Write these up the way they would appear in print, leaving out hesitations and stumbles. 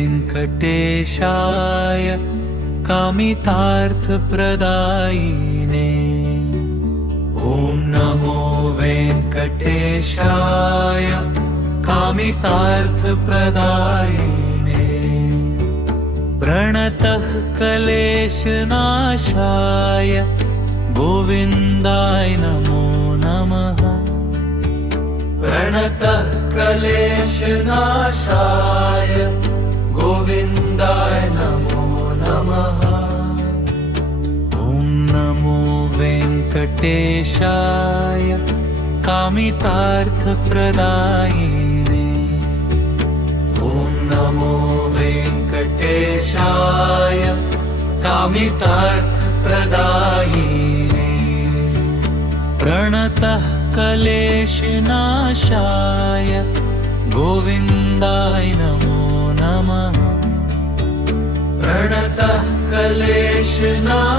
वेङ्कटेशाय कामितार्थप्रदायिने। ॐ नमो वेङ्कटेशाय कामितार्थप्रदायिने। प्रणतः क्लेशनाशाय गोविन्दाय नमो नमः। प्रणतः क्लेशनाशाय गोविन्दाय नमो नमः। ॐ नमो वेङ्कटेशाय कामितार्थप्रदायिने। ॐ नमो वेङ्कटेशाय कामितार्थप्रदायिने। प्रणतः क्लेशनाशाय गोविन्दाय नमो नमः। प्रणतः क्लेशनाशाय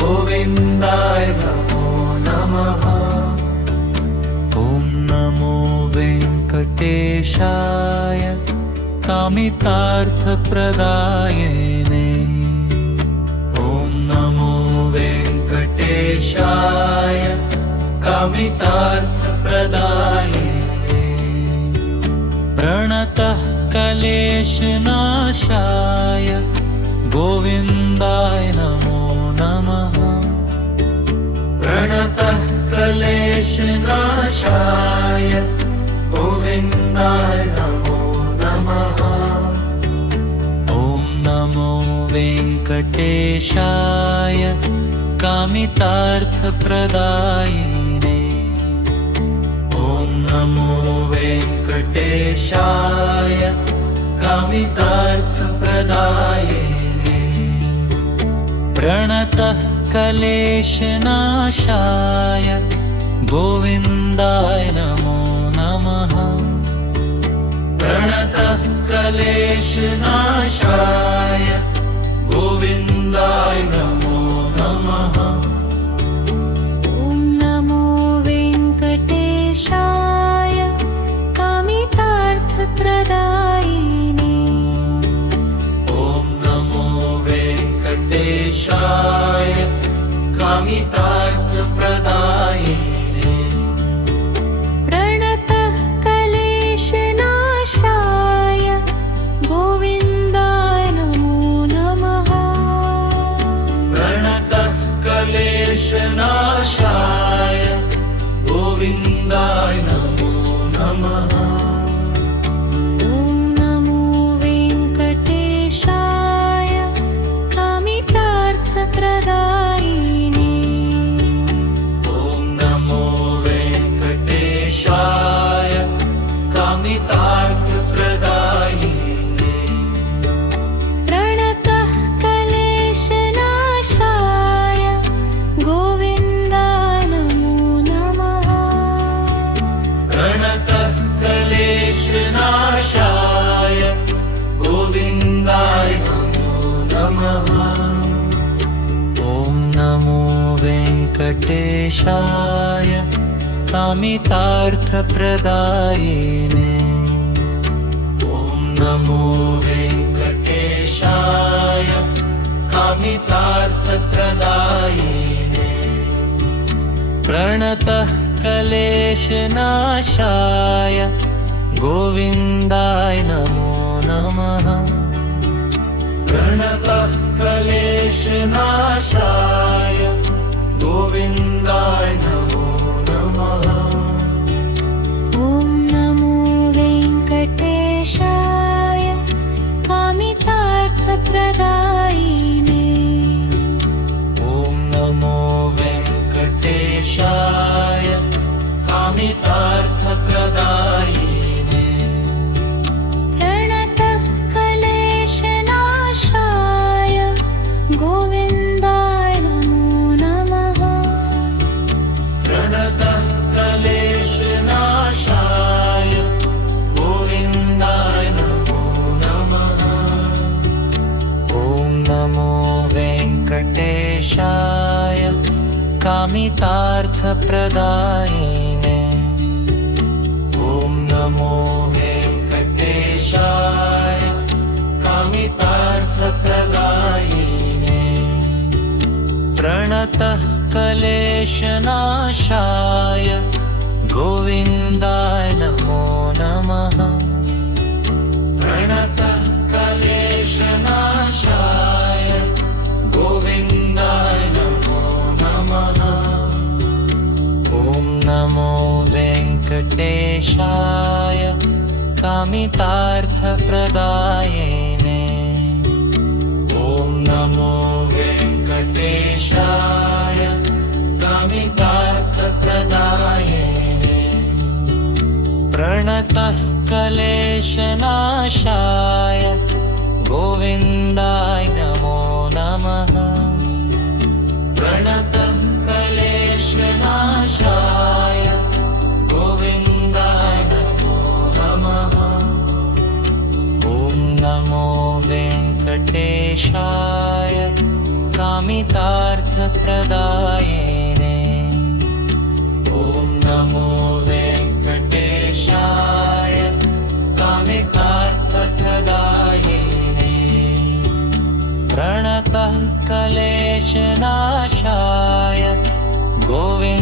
गोविन्दाय नमो नमः। ॐ नमो वेङ्कटेशाय कामितार्थप्रदायिने। ॐ नमो वेङ्कटेशाय कामितार्थप्रदायिने। प्रणतः क्लेशनाशाय गोविन्दाय नमो नमः। प्रणतः क्लेशनाशाय गोविन्दाय नमो नमः। ॐ नमो वेङ्कटेशाय कामितार्थप्रदायिने। ॐ नमो वेङ्कटेशाय कामितार्थप्रदायिने। प्रणतः क्लेशनाशाय गोविन्दाय नमो नमः। प्रणतः क्लेशनाशाय गोविन्दाय नमो नमः। ॐ नमो वेङ्कटेशाय कामितार्थप्रदायिने। ॐ नमो वेङ्कटेशाय कामितार्थप्रदायिने। प्रणतः क्लेशनाशाय गोविन्दाय नमो नमः। प्रणतः क्लेशनाशाय गोविन्दाय नमो नमः। ॐ नमो वेङ्कटेशाय कामितार्थप्रदायिने। ॐ नमो वेङ्कटेशाय कामितार्थप्रदायिने। प्रणतः क्लेशनाशाय गोविन्दाय नमो नमः। प्रणतः क्लेशनाशाय गोविन्दाय नमो नमः। ॐ नमो वेङ्कटेशाय कामितार्थप्रदायिने। ॐ नमो वेङ्कटेशाय कामितार्थप्रदायिने। प्रणतः क्लेशनाशाय गोविन्दाय नमो नमः। प्रणतः क्लेशनाशाय गोविन्दाय नमो नमः। ॐ नमो वेङ्कटेशाय कामितार्थप्रदायिने। ॐ नमो वेङ्कटेशाय कामितार्थप्रदायिने। प्रणतः क्लेशनाशाय गोविन्दाय नमो नमः। प्रणतः क्लेशनाशाय गोविन्दाय नमो नमः। ॐ नमो वेङ्कटेशाय कामितार्थप्रदायिने। ॐ नमो वेङ्कटेशाय प्रणतः क्लेशनाशाय गोविन्दाय नमो नमः प्रणतः क्लेशनाशाय गोविन्दाय नमो नमः ॐ नमो वेङ्कटेशाय कामितार्थप्रदायिने ॐ नमो वेङ्कटेशाय कामितार्थप्रदायिने प्रणतः क्लेशनाशाय गोविन्दाय नमो नमः प्रणतः क्लेशनाशाय गोविन्दाय नमो नमः ॐ नमो वेङ्कटेशाय कामितार्थप्रदायिने ॐ नमो वेङ्कटेशाय कामितार्थप्रदायिने प्रणतः क्लेशनाशाय गोविन्दाय